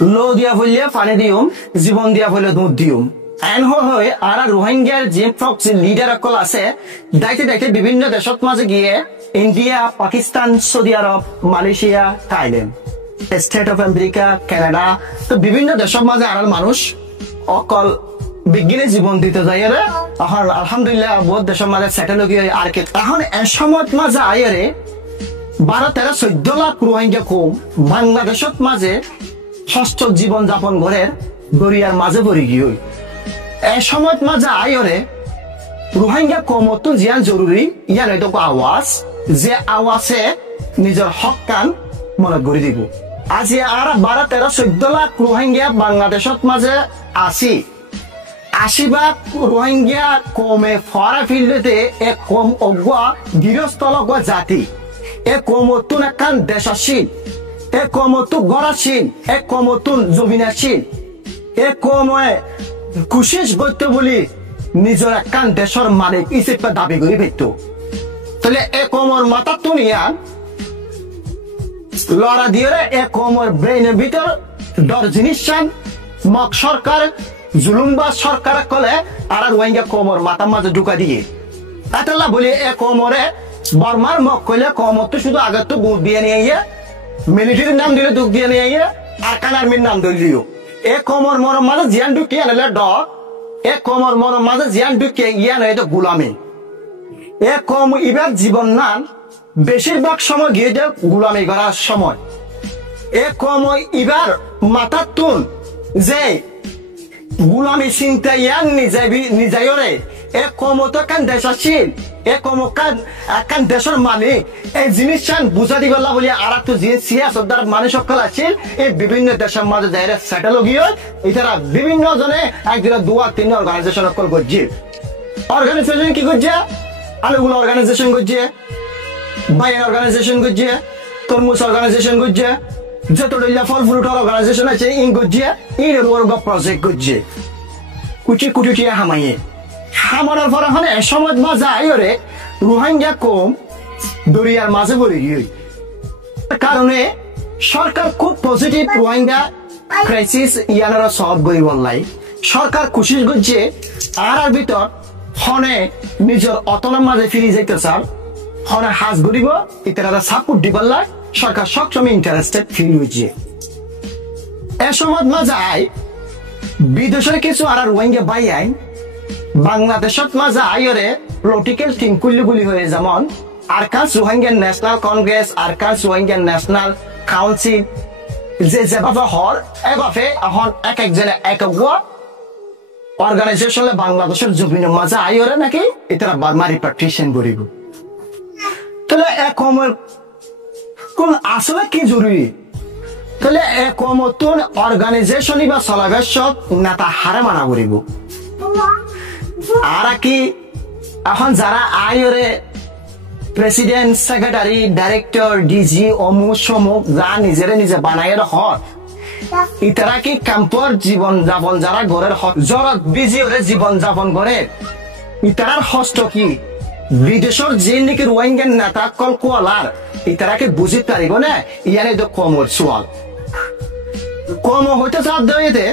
লো দিয়া ফেললে পানি দিউম জীবন দিয়া ফেলে দুধ দিউম এন হয়ে আর রোহিঙ্গার যে লিডার সকল আছে দায়িত্বে দায়িত্বে বিভিন্ন দেশত মাঝে গিয়ে India Pakistan Saudi Arab Malaysia Thailand state of America Canada তো বিভিন্ন দেশের মাঝে আর মানুষ অকল বিজ্ঞানী জীবন দিতে যায় এখন আলহামদুলিল্লাহ বহুত দেশের মাঝে সেটেল হয়ে আর কি এখন এ সময় মাঝে আইরে 12-13-14 লাখ রোহিঙ্গা কম বাংলাদেশত মাঝে ষষ্ঠ জীবন যাপন করে দরিয়ার মাঝে পড়ে গিয়ে এ সময় মাঝে আইরে রোহিঙ্গা কমতো জিয়ান জরুরি ইয়ার হয়তো আওয়াজ যে আওয়াজে নিজের হক কান মনে করে দিব আজি আর 12-13-14 লাখ রোহিঙ্গা বাংলাদেশত মাঝে 80 ভাগ রোহিঙ্গা কমে ফরা ফিল্ডতে এক কম অগুয়া গৃহস্থল জাতি এক কমতুন একান দেশাসীন এক কমতু গড়াসীন এক কমতুন জমিনাসীন এক কমে কুশিস করতে বলি নিজের একান দেশের মালিক হিসেবে দাবি করে পেত তাহলে এক কমর মাথা তুনিয়া লড়া দিয়ে এক কমর ব্রেনের ভিতর ডর জিনিস চান মক সরকার জুলুমবা সরকার কলে আর রোহিঙ্গা কমর মাথা মাঝে ঢুকা দিয়ে তাতেলা বলি এ কমরে বর্মার মক কইলে কমর তো শুধু আগে তো বুট দিয়ে নিয়ে মিলিটারির নাম দিলে দুঃখ দিয়ে নিয়ে আর কান আর্মির নাম দিলিও এ কমর মর মাঝে জিয়ান ঢুকিয়ে আনলে ড এ কমর মর মাঝে জিয়ান ঢুকিয়ে ইয়া নয় তো গুলামি এ কম ইবার জীবন নান বেশিরভাগ সময় গিয়ে যে গুলামি করার সময় এ কম ইবার মাথা তুন যে গুলামি চিন্তা ইয়ান নিজাইরে এ কমতো কান দেশ আছিল এ কম কান দেশের মালিক এই জিনিস চান বুঝা দি গলা বলি আর তো যে সিয়াসতদার মানুষ সকল আছিল এই বিভিন্ন দেশের মাঝে যাইরে সেটেল গিয়ে এটারা বিভিন্ন জনে একদিন 2-3 অর্গানাইজেশন সকল করছে অর্গানাইজেশন কি করছে আলুগুলো অর্গানাইজেশন করছে বাইন অর্গানাইজেশন করছে তরমুজ অর্গানাইজেশন করছে যতটা ফল ফ্রুটের অর্গানাইজেশন আছে ইন করছে ইন প্রজেক্ট করছে কুচি কুটি হামাইয়ে হামানোর পর এখন এ সময় মাঝে আইরে রোহিঙ্গা কম দরিয়ার মাঝে পড়ে গিয়ে কারণে সরকার খুব পজিটিভ রোহিঙ্গা ক্রাইসিস ইয়ানারা সলভ করি বললাই সরকার খুশি করছে আর ভিতর হনে নিজের অতনার মাঝে ফিরে যাইতে চান হনে হাজ গরিব ইতারা সাপোর্ট দিবল্লাই সরকার সবসময় ইন্টারেস্টেড ফিল হয়েছে এ সময় মাঝে আই বিদেশের কিছু আর রোহিঙ্গা বাই আইন বাংলাদেশত মাঝে আইরে পলিটিক্যাল টিম কুল্লিগুলি হয়ে যেমন Arakan Rohingya National Congress Arakan Rohingya National Council যে যেভাবে হর এভাবে এখন এক একজনে এক অর্গানাইজেশনে বাংলাদেশের জমিনের মাঝে আইরে নাকি এটা বার্মা রিপার্টিশন করিব তাহলে এক কোন আসলে কি জরুরি তাহলে এক মতন অর্গানাইজেশন বা সলাবেশক নেতা হারে মানা করিব আর কি এখন যারা আইরে প্রেসিডেন্ট সেক্রেটারি ডাইরেক্টর ডিজি অমুক সমুক যা নিজেরে নিজে বানাইয়ের হক ইতারা কি ক্যাম্পর জীবন যাপন যারা ঘরের জরত বিজি হলে জীবন যাপন করে ইতারার হস্ত কি বিদেশের যে নাকি রোহিঙ্গার নেতা কল কোয়ালার ইতারাকে বুঝি পারিব না ইয়ানে তো কমর সোয়াল কম হইতে চাপ দেওয়াতে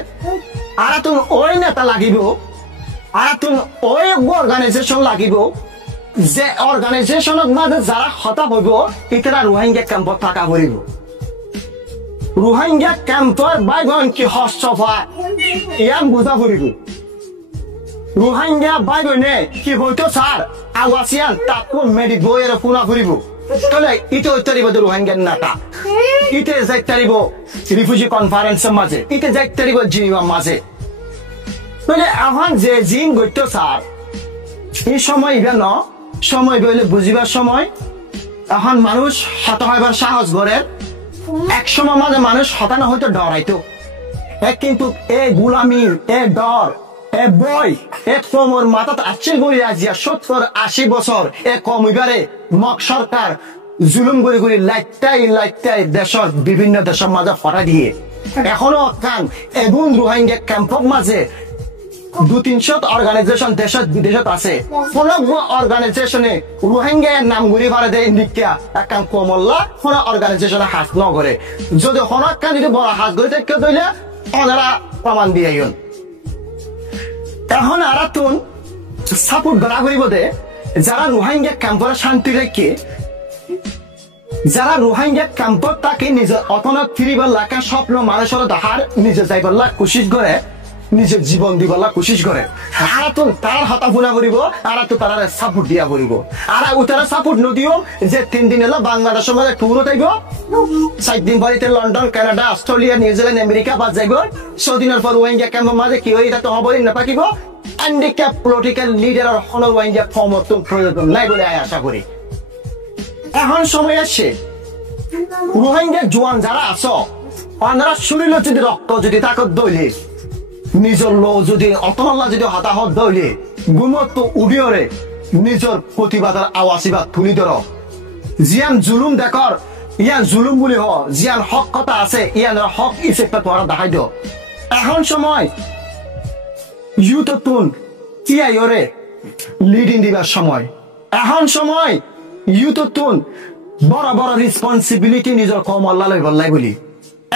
আর তুমি ওই নেতা লাগিব আর তুমি ওই অর্গানাইজেশন লাগিব যে অর্গানাইজেশনত মাঝে যারা হতা হইব ইতারা রোহিঙ্গা ক্যাম্পত থাকা করিব রোহিঙ্গা ক্যাম্পর বাইগন কি হস্তফা ইয়ান বুঝা ফুরিব রোহিঙ্গা বাইগনে কি হইতো স্যার আওয়াসিয়ান তাকো মেডি বইয়ের পুনা ফুরিব তাহলে ইতে উত্তরিব রোহিঙ্গার নেতা ইতে যাইতারিব রিফিউজি কনফারেন্সের মাঝে ইতে যাইতারিব জিনিভার মাঝে তাহলে এখন যে জিন গইতো স্যার এই সময় ইবেন সময় বলে বুঝিবার সময় এখন মানুষ হত হইবার সাহস করে এক সময় মাঝে মানুষ হতানো হয়তো ডরাইতো কিন্তু এ গুলামি এ ডর এ বই এ কোমর মাথা আসছিল বই আজিয়া 70-80 বছর এ কমিবারে মক সরকার জুলুম করে করে লাইটাই দেশের বিভিন্ন দেশের মাঝে ফটা দিয়ে এখনো কান এগুন রোহিঙ্গা ক্যাম্পক মাঝে 200-300 অর্গানাইজেশন দেশত বিদেশত আছে কোন অর্গানাইজেশনে রোহিঙ্গা নাম ঘুরি পারে দেয় ইন্ডিকা একান কমল্লা কোন অর্গানাইজেশনে হাত নগরে যদি হনকান যদি বড় হাত গড়ে থেকে দইলে ওনারা প্রমাণ দিয়ে এখন আর তুন সাপোর্ট ধরা করিব দে যারা রোহিঙ্গা ক্যাম্পের শান্তি রেখে যারা রোহিঙ্গা ক্যাম্পত তাকে নিজের অতনত ফিরিবার লাখা স্বপ্ন মানুষের দেখার নিজে যাইবার লাখ কোশিশ করে নিজের জীবন দিবার লাখ কোশিশ করে আর তো তার হতাফুনা করিব আর তো তারা সাপোর্ট দিয়া করিব আর উতারা সাপোর্ট নদিও যে 3 দিন এলো বাংলাদেশের মধ্যে ট্যুর যাইব 7 দিন পরে London Canada Australia New Zealand America বাদ যাইব 6 দিনের পর রোহিঙ্গা ক্যাম্পের মাঝে কি হয় এটা তো হবই না পাকিব হ্যান্ডিক্যাপ পলিটিক্যাল লিডার আর হল রোহিঙ্গা সমর্থন প্রয়োজন নাই বলে আশা করি এখন সময় আসছে রোহিঙ্গা জোয়ান যারা আছো ওনারা শরীর যদি রক্ত যদি তাকত দইলে নিজের লো যদি অতনল্লা যদি হতাহত দইলে গুণত্ব উডিয়রে নিজের প্রতিবাদের আওয়াজিবাদ তুলি ধর জিয়ান জুলুম দেখর ইয়ান জুলুম বলি হ জিয়ান হক কথা আছে ইয়ান হক ইসেক্ট তোরা দেখাই দিও এখন সময় ইউথতুন টিআইরে লিডিং দিবার সময় এখন সময় ইউথতুন বড় বড় রেসপন্সিবিলিটি নিজের কমল্লা লই বললাই বলি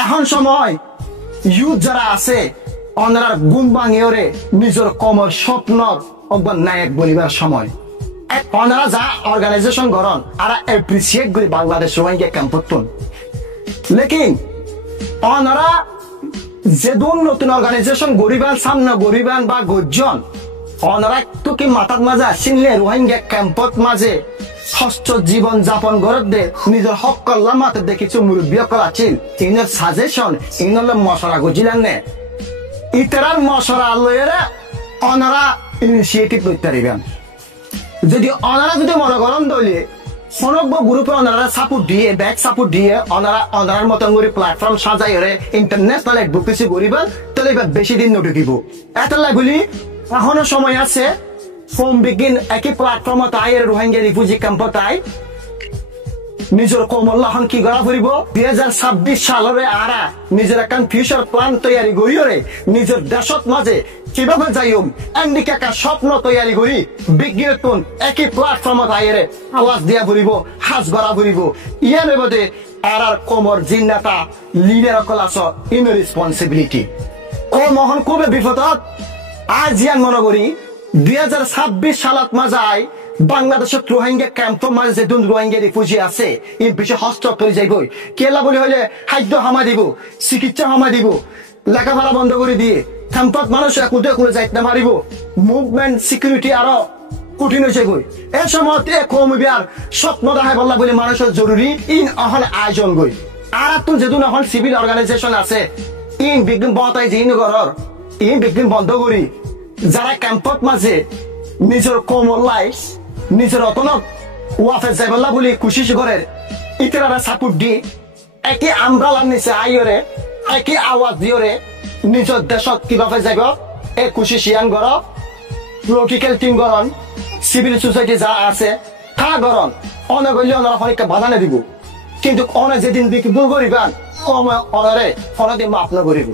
এখন সময় ইউথ যারা আছে ওনারা গুম ভাঙিওরে নিজের কমর স্বপ্নর অকবার নায়ক বলিবার সময় ওনারা যা অর্গানাইজেশন গরন আর এপ্রিসিয়েট করি বাংলাদেশ রোহিঙ্গা ক্যাম্পতুন লেকিন ওনারা যে দুন নতুন অর্গানাইজেশন গরিবান সামনে গরিবান বা গজ্জন ওনারা তো কি মাথার মাঝে আসিনলে রোহিঙ্গা ক্যাম্পত মাঝে ষষ্ঠ জীবন যাপন গরত দে নিজের হক কল্লা মাতে দে কিছু মুরব্বী সকল আছেন ইনের সাজেশন ইনলে মশলা গজিলেন নে ইতারার মশলা লয়েরা ওনারা ইনিশিয়েটিভ লইতে পারিবেন যদি ওনারা যদি মনে করেন দলে সমগ্র গ্রুপে ওনারা সাপোর্ট দিয়ে ব্যাক সাপোর্ট দিয়ে ওনারার মতন করে প্ল্যাটফর্ম সাজাই ইন্টারন্যাশনাল অ্যাডভোকেসি করিবেন তাহলে এবার বেশি দিন নটিকিব এতলাই বলি এখনো সময় আছে ফোম বিগিন একই প্ল্যাটফর্ম তাই রোহিঙ্গা রিফিউজি ক্যাম্প তাই নিজের কমল্লাখন কি করা ফুরিব 2026 সালরে আরা নিজের একটা ফিউচার প্ল্যান তৈরি করিওরে নিজের দেশত মাঝে কিভাবে যাইম এন্ডিকা স্বপ্ন তৈরি করি বিজ্ঞান একই প্ল্যাটফর্ম তাইরে আওয়াজ দিয়া ফুরিব হাজ গড়া ফুরিব ইয়ার মধ্যে আর কমর জিন্নাতা লিডার কলাস ইন রেসপন্সিবিলিটি ও মহন খুবই বিপদত আজ ইয়ান মনে করি 2026 সালত মাঝাই বাংলাদেশের রোহিঙ্গা ক্যাম্পের মাঝে যে রোহিঙ্গা রিফিউজি আছে এই বেশি হস্ত করে যাইব কেলা বলি হইলে খাদ্য হামা দিব চিকিৎসা হামা দিব লেখাপড়া বন্ধ করে দিয়ে ক্যাম্পত মানুষ একুতে একুলে যাইতে মারিব মুভমেন্ট সিকিউরিটি আরো কঠিন হয়ে যাইব এই সময় কম বিয়ার স্বপ্ন দেখাই বললা বলে মানুষের জরুরি ইন এখন আয়োজন গই আর তুন যেদিন এখন সিভিল অর্গানাইজেশন আছে ইন বিজ্ঞান বতাই যে ঘর ইন বিজ্ঞান বন্ধ করি যারা ক্যাম্পত মাঝে নিজের কমল্লাই নিজের অতনত ওয়াফে যাইবল্লা বলি কুশিশ করে ইতরারা সাপোর্ট দি একই আমব্রালার নিচে আইরে একই আওয়াজ দিওরে নিজের দেশত কিভাবে যাইব এই কুশিশ ইয়ান গর পলিটিক্যাল টিম গরন সিভিল সোসাইটি যা আছে তা গরন অনে গলে ওনারা পরীক্ষা বাধা না দিব কিন্তু অনে যেদিন দূর করিবান অনারে ফলদিন মাফ না করিব